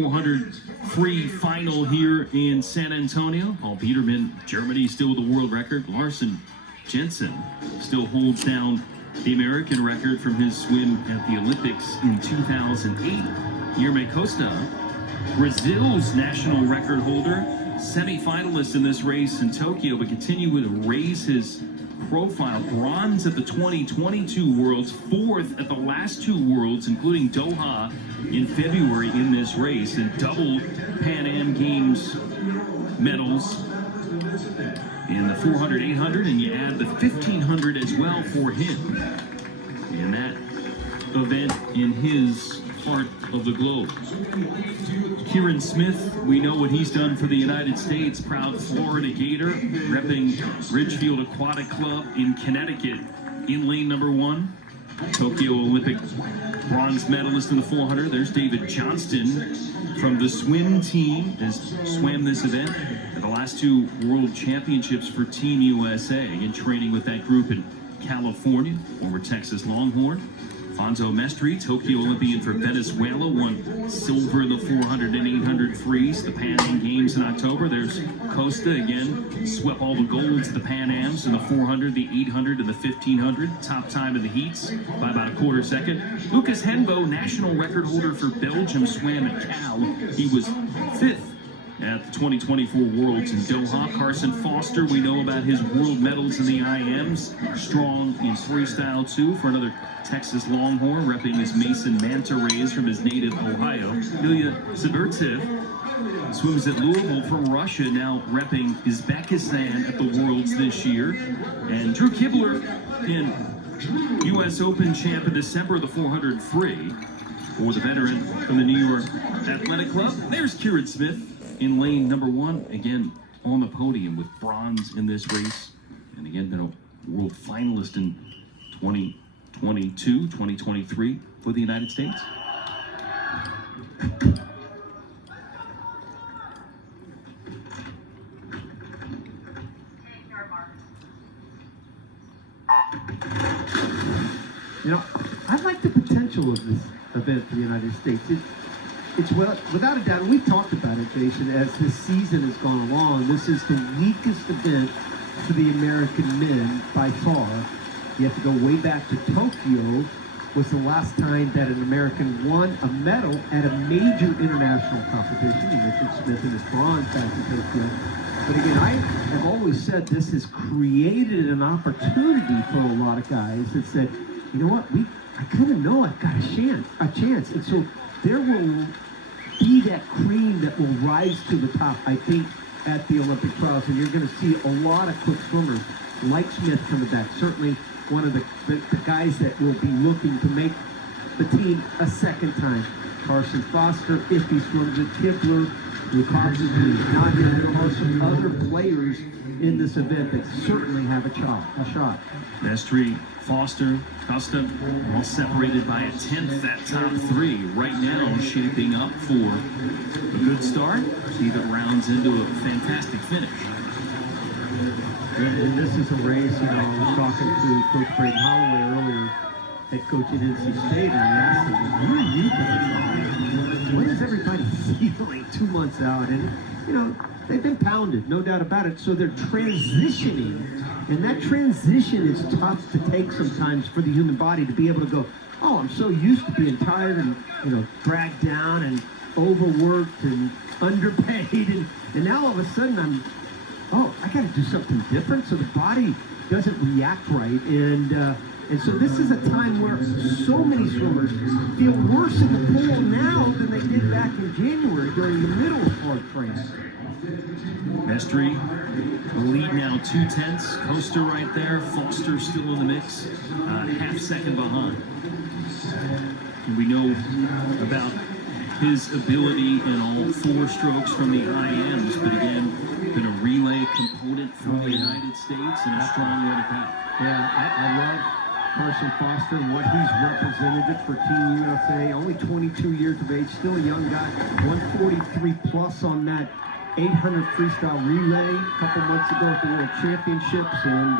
400 free final here in San Antonio. Paul Peterman, Germany, still with the world record. Larson Jensen still holds down the American record from his swim at the Olympics in 2008. Guilherme Costa, Brazil's national record holder, semi-finalist in this race in Tokyo, but continuing to raise his profile. Bronze at the 2022 Worlds, fourth at the last two Worlds, including Doha in February in this race, and double Pan Am Games medals in the 400, 800, and you add the 1500 as well for him in that event in his part of the globe. Kieran Smith, we know what he's done for the United States. Proud Florida Gator, repping Ridgefield Aquatic Club in Connecticut in lane number 1. Tokyo Olympic bronze medalist in the 400. There's David Johnston from the swim team, has swam this event at the last two World Championships for Team USA, in training with that group in California, former Texas Longhorn. Alfonso Mestre, Tokyo Olympian for Venezuela, won silver in the 400 and 800 freeze, the Pan Am Games in October. There's Costa again, swept all the golds at the Pan Ams in the 400, the 800, and the 1500. Top time in the heats by about a quarter second. Lucas Henbo, national record holder for Belgium, swam at Cal. He was 5th at the 2024 Worlds in Doha. Carson Foster, we know about his world medals in the IMs. Strong in freestyle too for another Texas Longhorn, repping his Mason Manta Rays from his native Ohio. Ilya Zabertsev swims at Louisville from Russia, now repping Uzbekistan at the Worlds this year. And Drew Kibler, in U.S. Open champ in December of the 400 free for the veteran from the New York Athletic Club. There's Kieran Smith in lane number 1, again on the podium with bronze in this race, and again been a world finalist in 2022, 2023 for the United States. You know, I like the potential of this event for the United States. It's without a doubt, and we've talked about it, Jason, as this season has gone along, this is the weakest event for the American men by far. You have to go way back to Tokyo, was the last time that an American won a medal at a major international competition. You mentioned Smith in his bronze back in Tokyo. But again, I have always said this has created an opportunity for a lot of guys that said, you know what, I kind of know I've got a chance. And so there will be that cream that will rise to the top, I think, at the Olympic trials. And you're going to see a lot of quick swimmers like Smith coming back. Certainly one of the guys that will be looking to make the team a second time. Carson Foster, if he swims it, Kibler, Lukaku, Nadia, there are some other players in this event that certainly have a shot. Mestre, Foster, Costa, all separated by a 10th, that top 3. Right now, shaping up for a good start. See if it rounds into a fantastic finish. And this is a race, you know, I was talking to Coach Braden Holloway earlier, head coach at NC State, and I asked him, where are you guys? When is everybody feeling 2 months out? And, you know, they've been pounded, no doubt about it. So they're transitioning, and that transition is tough to take sometimes for the human body to be able to go, oh, I'm so used to being tired and, you know, dragged down and overworked and underpaid, and now all of a sudden I got to do something different. So the body doesn't react right, and so this is a time where so many swimmers feel worse in the pool now than they did back in January during the middle of hard training. Mestre, the lead now 2/10. Costa right there. Foster still in the mix, half second behind. And we know about his ability in all 4 strokes from the IMs, but again, been a relay component for the United States and a strong way to go. Yeah, I love Carson Foster and what he's represented for Team USA. Only 22 years of age, still a young guy. 143 plus on that 800 freestyle relay a couple months ago at the World Championships, and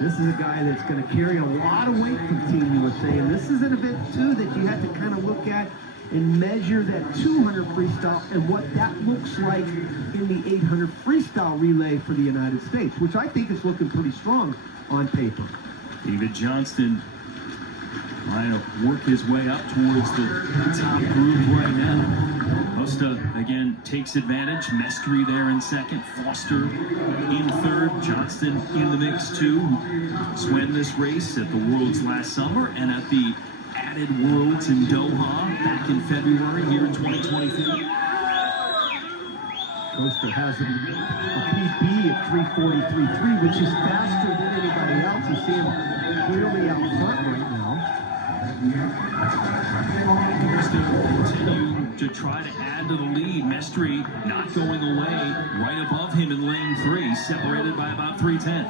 this is a guy that's going to carry a lot of weight for Team USA. And this is an event too that you have to kind of look at and measure that 200 freestyle and what that looks like in the 800 freestyle relay for the United States, which I think is looking pretty strong on paper. David Johnston trying to work his way up towards the top group right now. Costa again takes advantage. Mestre there in second. Foster in third. Johnston in the mix too. Swam this race at the Worlds last summer and at the added Worlds in Doha back in February here in 2024. Costa has a PB of 3:43.3, which is faster than anybody else. You see him clearly out front right now. Continue to try to add to the lead. Mestre not going away. Right above him in lane 3, separated by about 3/10.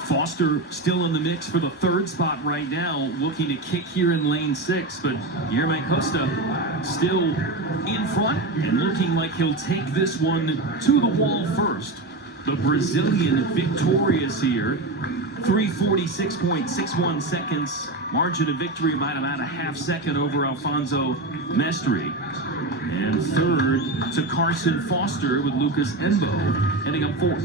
Foster still in the mix for the third spot right now, looking to kick here in lane 6, but Yermay Costa still in front and looking like he'll take this one to the wall first. The Brazilian victorious here, 3:46.61 seconds, margin of victory by about a half second over Alfonso Mestre. And third to Carson Foster with Lucas Embo ending up fourth.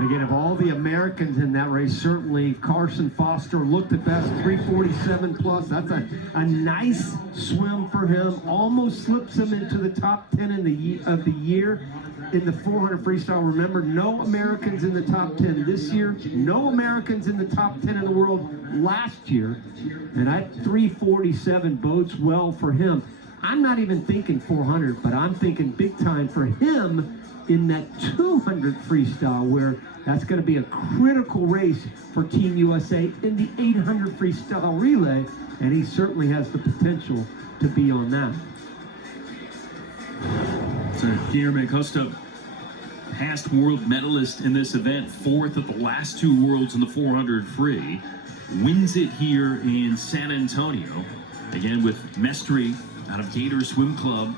Again, of all the Americans in that race, certainly Carson Foster looked the best, 3:47 plus. That's a nice swim for him. Almost slips him into the top 10 of the year in the 400 freestyle. Remember, no Americans in the top 10 this year. No Americans in the top 10 in the world last year. And that 3:47 bodes well for him. I'm not even thinking 400, but I'm thinking big time for him in that 200 freestyle, where that's going to be a critical race for Team USA in the 800 freestyle relay, and he certainly has the potential to be on that. So Yermay Costa, past world medalist in this event, fourth at the last two worlds in the 400 free, wins it here in San Antonio, again with Mestre out of Gator Swim Club.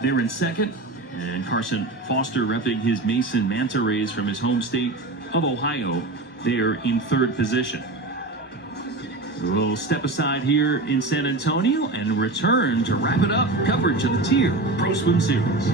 They're in second. And Carson Foster repping his Mason Manta Rays from his home state of Ohio, there in third position. We'll step aside here in San Antonio and return to wrap it up coverage of the Tier Pro Swim Series.